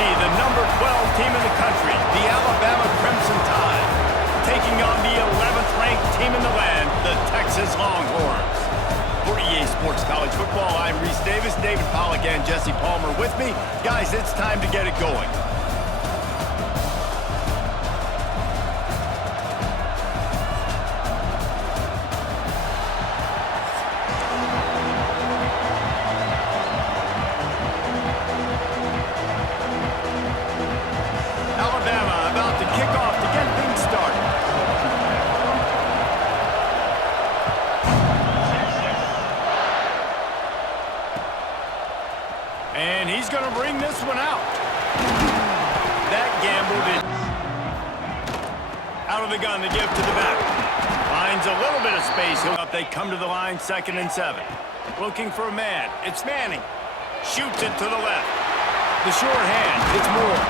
see the number 12 team in the country, the Alabama Crimson Tide, taking on the 11th ranked team in the land, the Texas Longhorns. For EA Sports College Football, I'm Reese Davis, David Pollack, and Jesse Palmer with me. Guys, it's time to get it going. Alabama about to kick off to get things started. And he's going to bring this one out. That gamble did. Out of the gun to give to the back. Finds a little bit of space. They come to the line, 2nd and 7. Looking for a man. It's Manning. Shoots it to the left. The short hand. It's Moore.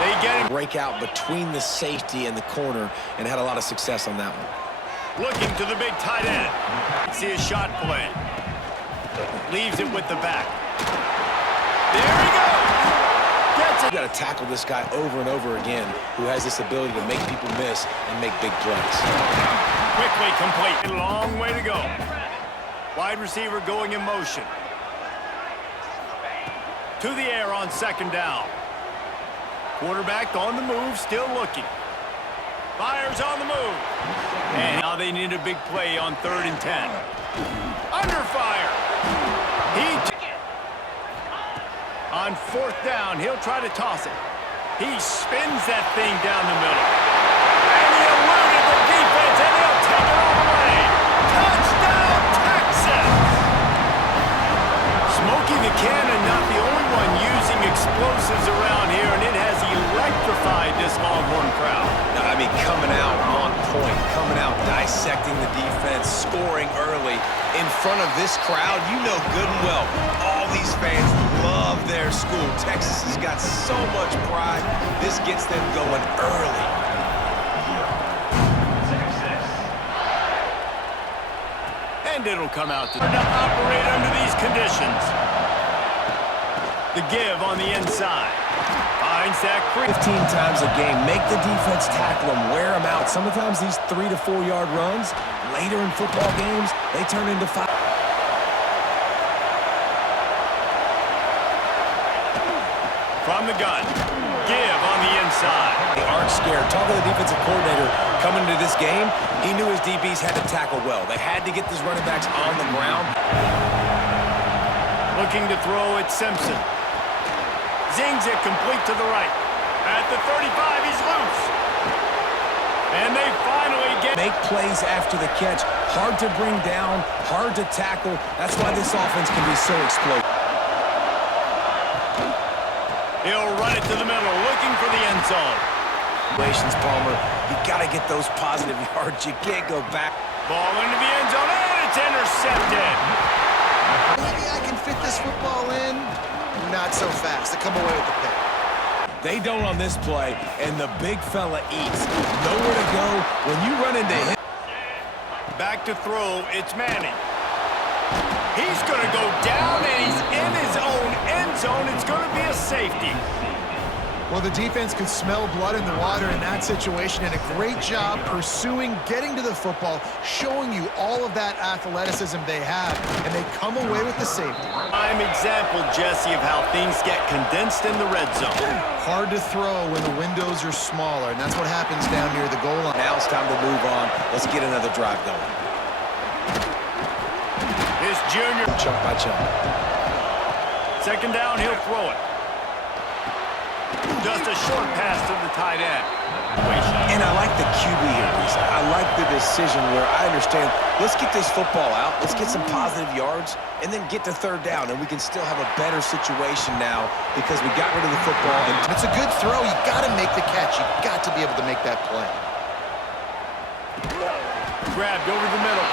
They get him. Break out between the safety and the corner and had a lot of success on that one. Looking to the big tight end. See a shot play. Leaves it with the back. There he goes. Gets it. You got to tackle this guy over and over again who has this ability to make people miss and make big plays. Quickly complete. A long way to go. Wide receiver going in motion. To the air on 2nd down. Quarterback on the move, still looking. Fires on the move. And now they need a big play on 3rd and 10. Under fire. On 4th down, he'll try to toss it. He spins that thing down the middle. And he eluded the defense, and he'll take it all the way. Touchdown, Texas! Smokey the Cannon, not the only one using explosives around here, and it has electrified this Longhorn crowd. No, I mean, coming out on point, coming out dissecting the defense, scoring early. In front of this crowd, you know good and well, all these fans love their school. Texas has got so much pride. This gets them going early. And it'll come out to operate under these conditions. The give on the inside. Finds that 15 times a game. Make the defense tackle them, wear them out. Sometimes these 3 to 4 yard runs, later in football games, they turn into 5. From the gun. Give on the inside. They aren't scared. Talking to the defensive coordinator coming into this game, he knew his DBs had to tackle well. They had to get these running backs on the ground. Looking to throw at Simpson. Zings it complete to the right. At the 35, he's loose. And they finally get... Make plays after the catch. Hard to bring down, hard to tackle. That's why this offense can be so explosive. He'll run it to the middle, looking for the end zone. Situations, Palmer, you got to get those positive yards. You can't go back. Ball into the end zone, and it's intercepted. Maybe I can fit this football in. Not so fast. They come away with the pick. They don't on this play, and the big fella eats. Nowhere to go when you run into him. Back to throw, it's Manning. He's going to go down, and he's in his own end zone. It's going to be a safety. Well, the defense could smell blood in the water in that situation, and a great job pursuing, getting to the football, showing you all of that athleticism they have, and they come away with the safety. Prime example, Jesse, of how things get condensed in the red zone. Hard to throw when the windows are smaller, and that's what happens down near the goal line. Now it's time to move on. Let's get another drive going. This junior. Chunk by chunk. 2nd down, he'll throw it. Just a short pass to the tight end. And I like the QB here, Lisa. I like the decision where I understand, let's get this football out, let's get some positive yards, and then get to 3rd down, and we can still have a better situation now because we got rid of the football. And it's a good throw. You got to make the catch. You got to be able to make that play. Grabbed over the middle.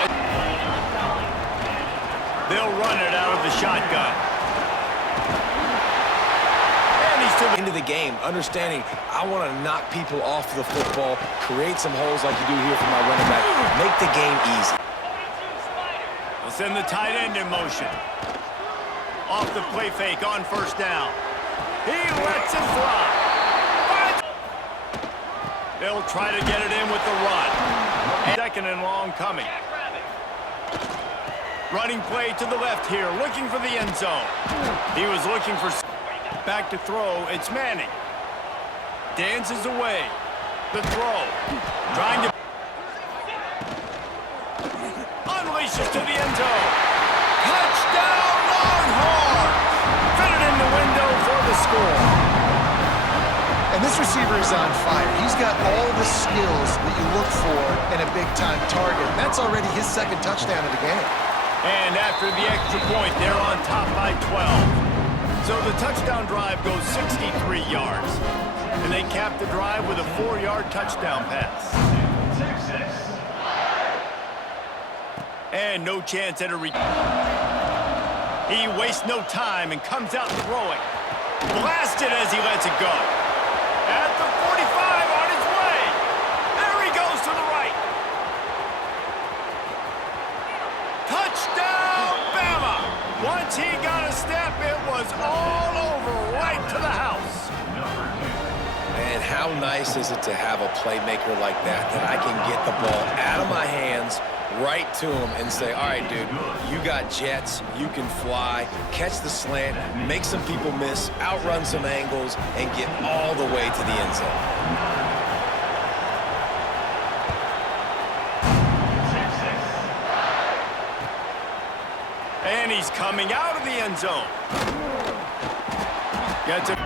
They'll run it out of the shotgun. Into the game, understanding I want to knock people off the football, create some holes like you do here for my running back, make the game easy. They'll send the tight end in motion. Off the play fake on 1st down. He lets it fly. They'll try to get it in with the run. Second and long coming. Running play to the left here, looking for the end zone. He was looking for... Back to throw, it's Manning. Dances away. The throw. Trying to... Unleashes to the end zone. Touchdown, Longhorns! Fitted in the window for the score. And this receiver is on fire. He's got all the skills that you look for in a big-time target. That's already his second touchdown of the game. And after the extra point, they're on top by 12. So the touchdown drive goes 63 yards. And they cap the drive with a 4-yard touchdown pass. And no chance at a He wastes no time and comes out throwing. Blasted as he lets it go. At the 45 on his way. There he goes to the right. Touchdown, Bama! Once he got a step, it was all over right to the house. And how nice is it to have a playmaker like that I can get the ball out of my hands, right to him, and say, all right, dude, you got jets, you can fly, catch the slant, make some people miss, outrun some angles, and get all the way to the end zone. And he's coming out of the end zone. Gets it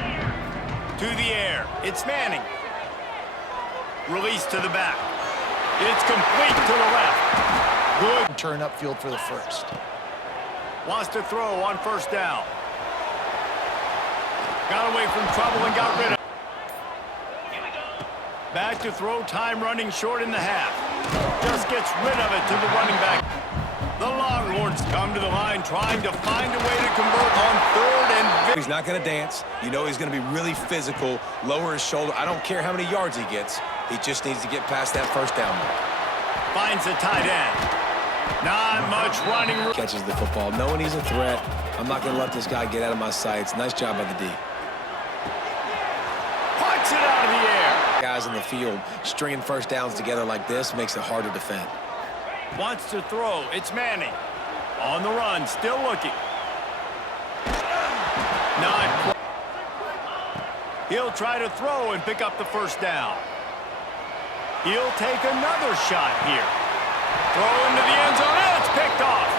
to the air. It's Manning. Release to the back. It's complete to the left. Good. Turn upfield for the first. Wants to throw on first down. Got away from trouble and got rid of it. Back to throw, time running short in the half. Just gets rid of it to the running back. The Longhorns come to the line trying to find a way to convert on third and... He's not going to dance. You know he's going to be really physical, lower his shoulder. I don't care how many yards he gets. He just needs to get past that first down. Finds the tight end. Not much running. Catches the football, knowing he's a threat. I'm not going to let this guy get out of my sights. Nice job by the D. Puts it out of the air. Guys in the field stringing first downs together like this makes it hard to defend. Wants to throw. It's Manning. On the run, still looking. Not. He'll try to throw and pick up the first down. He'll take another shot here. Throw into the end zone. And it's picked off.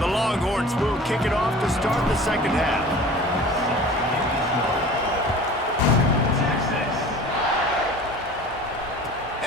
The Longhorns will kick it off to start the second half.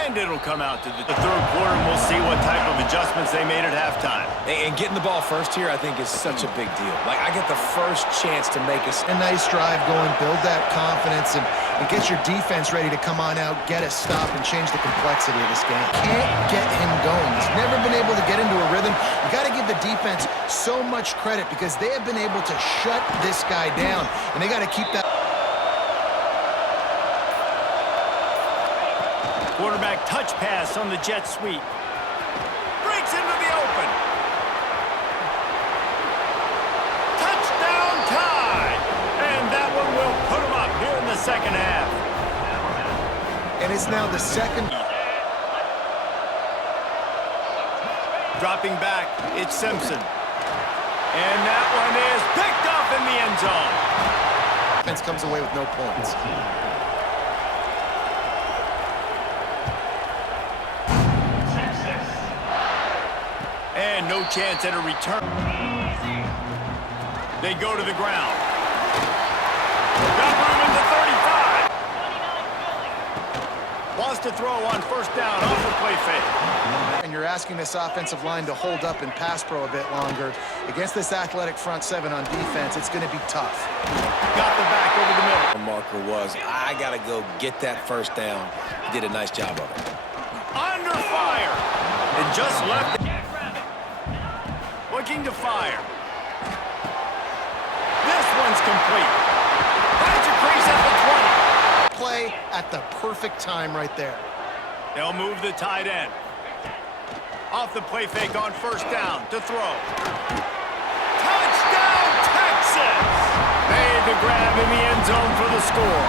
And it'll come out to the third quarter, and we'll see what type of adjustments they made at halftime. And getting the ball first here, I think, is such a big deal. Like, I get the first chance to make a nice drive going, build that confidence, and get your defense ready to come on out, get a stop, and change the complexity of this game. Can't get him going. He's never been able to get into a rhythm. You got to give the defense so much credit because they have been able to shut this guy down, and they got to keep that. Quarterback touch pass on the jet sweep. Breaks into the open. Touchdown tie! And that one will put him up here in the second half. And it's now the second. Dropping back, it's Simpson. And that one is picked up in the end zone. Defense comes away with no points. And no chance at a return. They go to the ground. Got room in the 35. Wants to throw on first down off the play fake. And you're asking this offensive line to hold up in pass pro a bit longer. Against this athletic front seven on defense, it's going to be tough. Got the back over the middle. The marker was, I got to go get that first down. He did a nice job of it. Under fire. And just left. Looking to fire. This one's complete. Finds a crease at the 20. Play at the perfect time right there. They'll move the tight end. Off the play fake on first down to throw. Touchdown, Texas! Made the grab in the end zone for the score.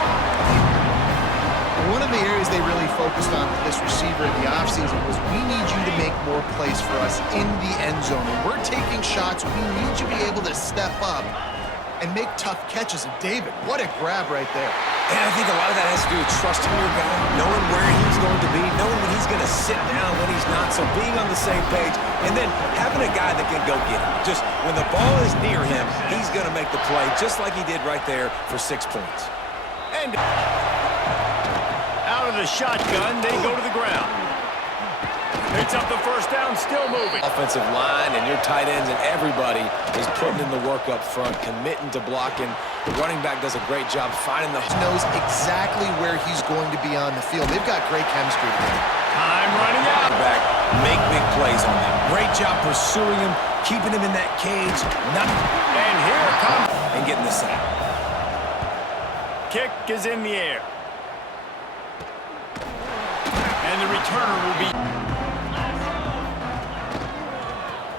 One of the areas they really focused on with this receiver in the offseason was we need you to make more plays for us in the end zone. When we're taking shots, we need you to be able to step up and make tough catches. And David, what a grab right there. And I think a lot of that has to do with trusting your guy, knowing where he's going to be, knowing when he's going to sit down, when he's not, so being on the same page, and then having a guy that can go get it. Just when the ball is near him, he's going to make the play, just like he did right there for 6 points. And out of the shotgun, they go to the ground. Picks up the first down, still moving. Offensive line and your tight ends and everybody is putting in the work up front, committing to blocking. The running back does a great job finding the... He knows exactly where he's going to be on the field. They've got great chemistry together. Time running out. Back, make big plays on them. Great job pursuing him, keeping him in that cage. And here it comes. And getting the sack. Kick is in the air. And the returner will be...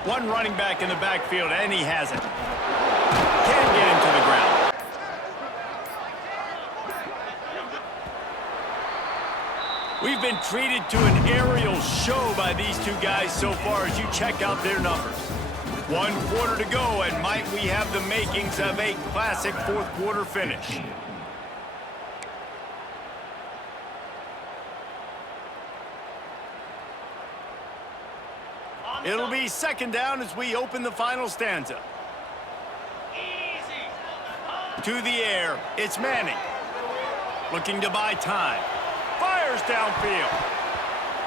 One running back in the backfield, and he has it. Can't get him to the ground. We've been treated to an aerial show by these two guys so far as you check out their numbers. 1 quarter to go, and might we have the makings of a classic fourth quarter finish. It'll be second down as we open the final stanza. To the air, it's Manning. Looking to buy time. Fires downfield.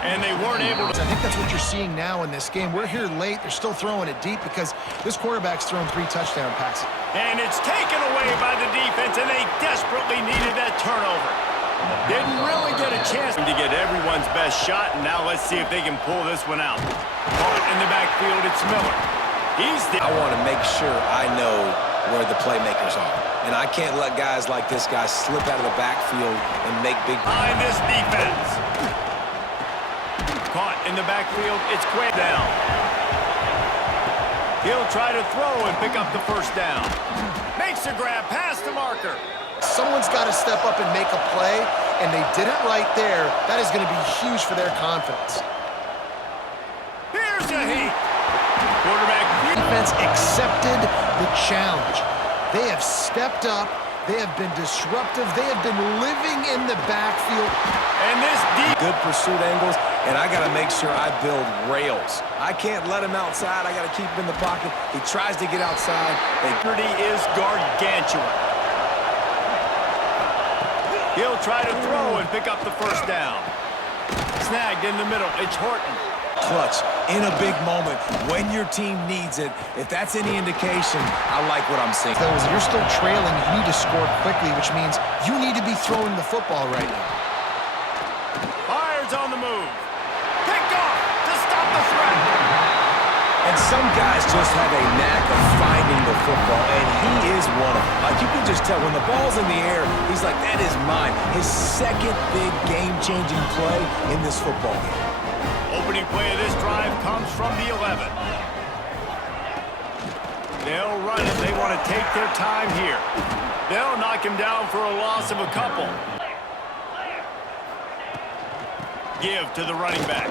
And they weren't able to... I think that's what you're seeing now in this game. We're here late. They're still throwing it deep because this quarterback's thrown 3 touchdown passes. And it's taken away by the defense, and they desperately needed that turnover. Didn't really get a chance to get everyone's best shot, and now let's see if they can pull this one out. Caught in the backfield, it's Miller. I want to make sure I know where the playmakers are. And I can't let guys like this guy slip out of the backfield and make big... Behind this defense. Caught in the backfield, it's way down. He'll try to throw and pick up the first down. Makes a grab past the marker. Someone's got to step up and make a play, and they did it right there. That is going to be huge for their confidence. Here's a heat. Quarterback Defense accepted the challenge. They have stepped up. They have been disruptive. They have been living in the backfield. And this deep. Good pursuit angles, and I got to make sure I build rails. I can't let him outside. I got to keep him in the pocket. He tries to get outside. They is gargantuan. He'll try to throw and pick up the first down. Snagged in the middle. It's Horton. Clutch in a big moment when your team needs it. If that's any indication, I like what I'm seeing. Though, as you're still trailing, you need to score quickly, which means you need to be throwing the football right now. Fires on the move. Picked off to stop the threat. And some guys just have a knack of finding the football, and he is one of them. Like, you can just tell when the ball's in the air, he's like, that is mine. His second big game-changing play in this football game. Opening play of this drive comes from the 11. They'll run it. They want to take their time here. They'll knock him down for a loss of a couple. Give to the running back.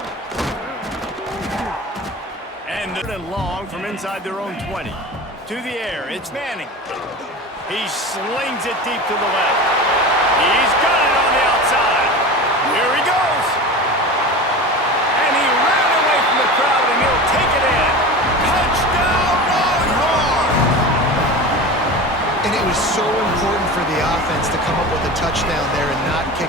And long from inside their own 20. To the air, it's Manning. He slings it deep to the left. He's got it on the outside. Here he goes. And he ran away from the crowd, and he'll take it in. Touchdown, Longhorns! And it was so important for the offense to come up with a touchdown there and not kick